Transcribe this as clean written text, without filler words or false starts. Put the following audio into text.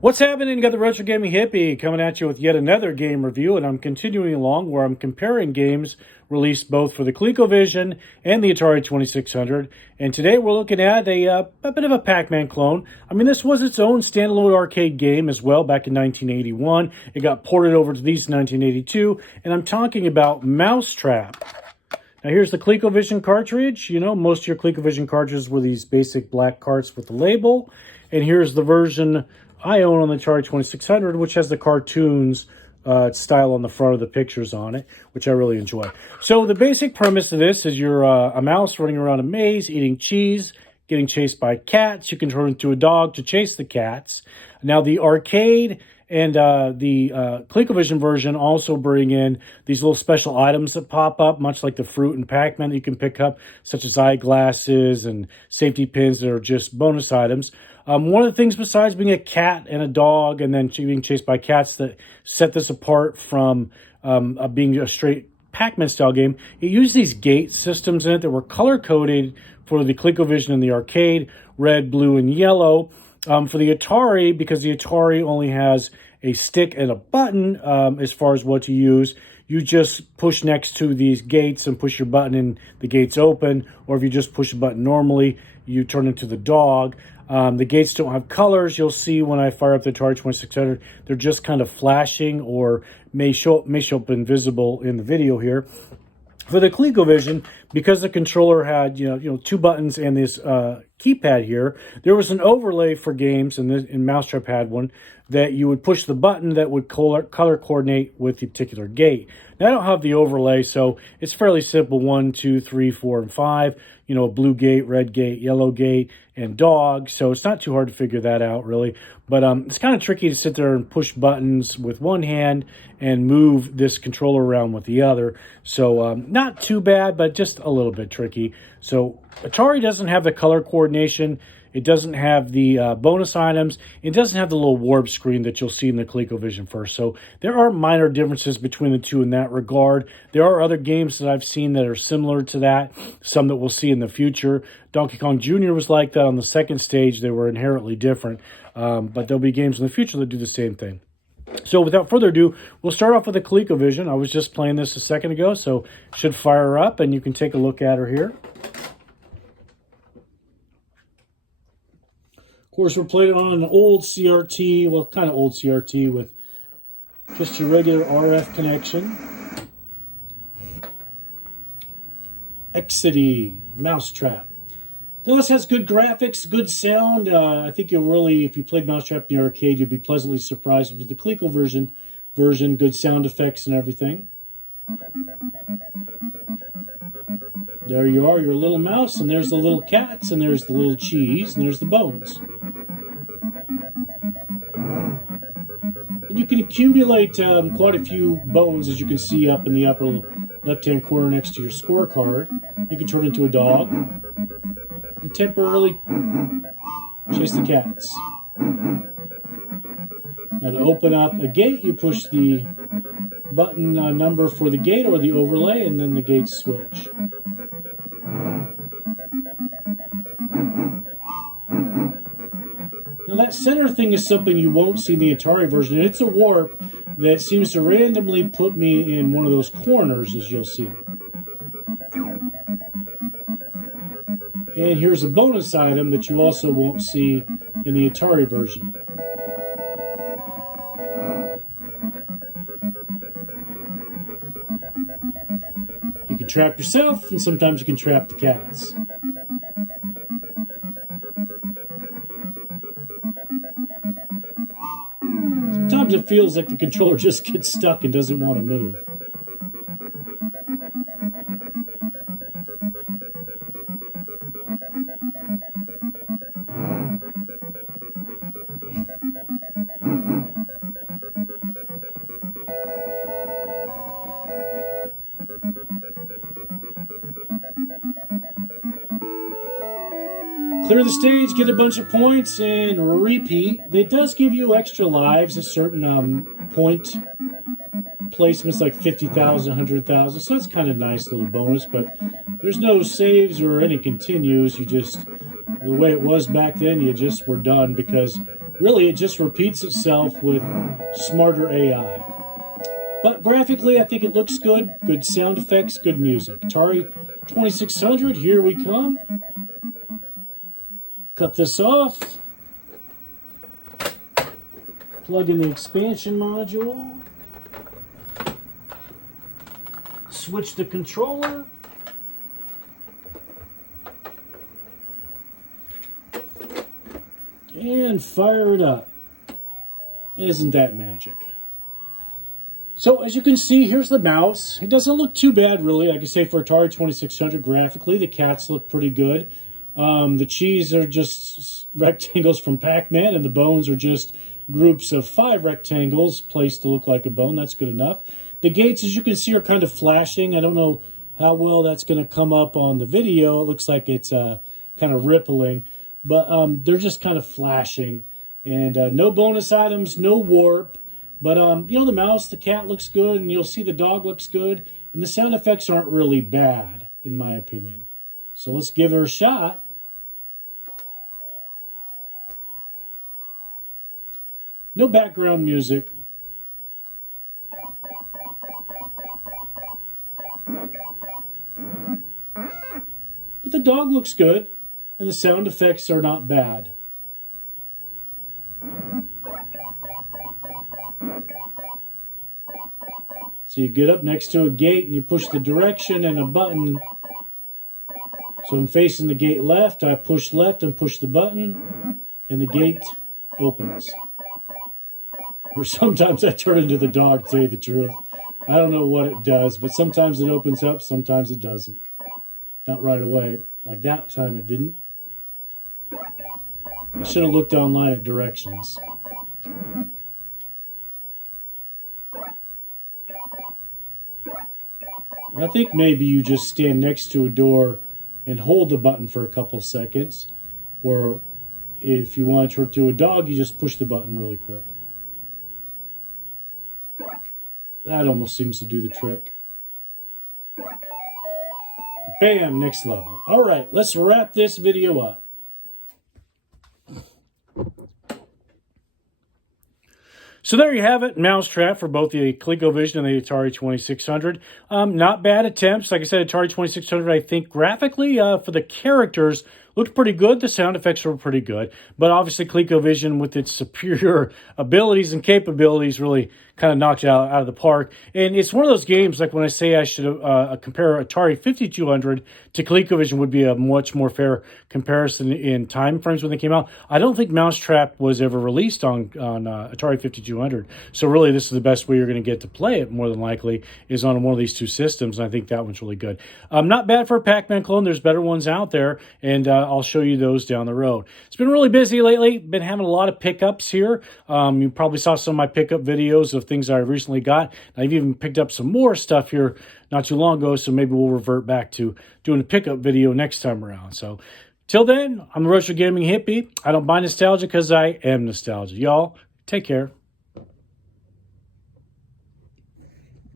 What's happening? You got the Retro Gaming Hippie coming at you with yet another game review, and I'm continuing along where I'm comparing games released both for the ColecoVision and the Atari 2600. And today we're looking at a bit of a Pac-Man clone. I mean, this was its own standalone arcade game as well back in 1981. It got ported over to these in 1982, and I'm talking about Mousetrap. Now here's the ColecoVision cartridge. You know, most of your ColecoVision cartridges were these basic black carts with the label. And here's the version I own on the Atari 2600, which has the cartoons style on the front of the pictures on it, which I really enjoy. So the basic premise of this is you're a mouse running around a maze, eating cheese, getting chased by cats. You can turn into a dog to chase the cats. Now the arcade and the ColecoVision version also bring in these little special items that pop up, much like the fruit and Pac-Man that you can pick up, such as eyeglasses and safety pins that are just bonus items. One of the things besides being a cat and a dog and then being chased by cats that set this apart from being a straight Pac-Man style game, it used these gate systems in it that were color-coded for the ColecoVision and the arcade, red, blue, and yellow. For the Atari, because the Atari only has a stick and a button as far as what to use, you just push next to these gates and push your button and the gates open, or if you just push a button normally, you turn into the dog. The gates don't have colors. You'll see when I fire up the Atari 2600, they're just kind of flashing or may show up invisible in the video here. For the ColecoVision, because the controller had two buttons and this keypad here, there was an overlay for games, and Mousetrap had one, that you would push the button that would color coordinate with the particular gate. Now, I don't have the overlay, so it's fairly simple. 1, 2, 3, 4, and 5. You know, blue gate, red gate, yellow gate, and dog. So it's not too hard to figure that out, really. But it's kind of tricky to sit there and push buttons with one hand and move this controller around with the other. So not too bad, but just a little bit tricky. So Atari doesn't have the color coordination. It doesn't have the bonus items. It doesn't have the little warp screen that you'll see in the ColecoVision first. So there are minor differences between the two in that regard. There are other games that I've seen that are similar to that, some that we'll see in the future. Donkey Kong Jr. was like that on the second stage. They were inherently different. But there'll be games in the future that do the same thing. So without further ado, we'll start off with the ColecoVision. I was just playing this a second ago, so should fire up, and you can take a look at her here. Of course, we're playing on an old CRT, well, kind of old CRT with just your regular RF connection. Exidy, Mousetrap. This has good graphics, good sound. I think you'll really, if you played Mousetrap in the arcade, you'd be pleasantly surprised with the ColecoVision version, good sound effects and everything. There you are, your little mouse, and there's the little cats, and there's the little cheese, and there's the bones. And you can accumulate quite a few bones, as you can see up in the upper left-hand corner next to your scorecard. You can turn into a dog and temporarily chase the cats. Now to open up a gate, you push the button number for the gate or the overlay, and then the gates switch. Now that center thing is something you won't see in the Atari version. It's a warp that seems to randomly put me in one of those corners, as you'll see. And here's a bonus item that you also won't see in the Atari version. You can trap yourself, and sometimes you can trap the cats. Sometimes it feels like the controller just gets stuck and doesn't want to move. Clear the stage, get a bunch of points, and repeat. It does give you extra lives at certain point placements, like 50,000, 100,000. So it's kind of nice little bonus, but there's no saves or any continues. You just, the way it was back then, you just were done because really it just repeats itself with smarter AI. But graphically, I think it looks good. Good sound effects, good music. Atari 2600, here we come. Cut this off. Plug in the expansion module. Switch the controller. And fire it up. Isn't that magic? So as you can see, here's the mouse. It doesn't look too bad, really. Like I say, for Atari 2600 graphically, the cats look pretty good. The cheese are just rectangles from Pac-Man, and the bones are just groups of 5 rectangles placed to look like a bone. That's good enough. The gates, as you can see, are kind of flashing. I don't know how well that's going to come up on the video. It looks like it's kind of rippling, but they're just kind of flashing. And no bonus items, no warp. But, you know, the mouse, the cat looks good, and you'll see the dog looks good. And the sound effects aren't really bad, in my opinion. So let's give her a shot. No background music. But the dog looks good, and the sound effects are not bad. So you get up next to a gate and you push the direction and a button. So I'm facing the gate left. I push left and push the button, and the gate opens. Or sometimes I turn into the dog, to tell you the truth. I don't know what it does, but sometimes it opens up, sometimes it doesn't. Not right away. Like that time it didn't. I should have looked online at directions. I think maybe you just stand next to a door and hold the button for a couple seconds. Or if you want to turn to a dog, you just push the button really quick. That almost seems to do the trick. Bam, next level. All right, let's wrap this video up. So there you have it, Mousetrap for both the ColecoVision and the Atari 2600. Not bad attempts. Like I said, Atari 2600, I think graphically for the characters looked pretty good. The sound effects were pretty good. But obviously ColecoVision with its superior abilities and capabilities really kind of knocked it out of the park. And it's one of those games, like when I say I should compare Atari 5200 to ColecoVision would be a much more fair comparison in time frames when they came out. I don't think Mousetrap was ever released on Atari 5200. So really this is the best way you're going to get to play it, more than likely, is on one of these two systems. And I think that one's really good. Not bad for a Pac-Man clone. There's better ones out there. And I'll show you those down the road. It's been really busy lately. Been having a lot of pickups here. You probably saw some of my pickup videos of things I recently got. I've even picked up some more stuff here not too long ago, so maybe we'll revert back to doing a pickup video next time around. So till then, I'm the Retro Gaming Hippie. I don't buy nostalgia because I am nostalgia. Y'all, take care.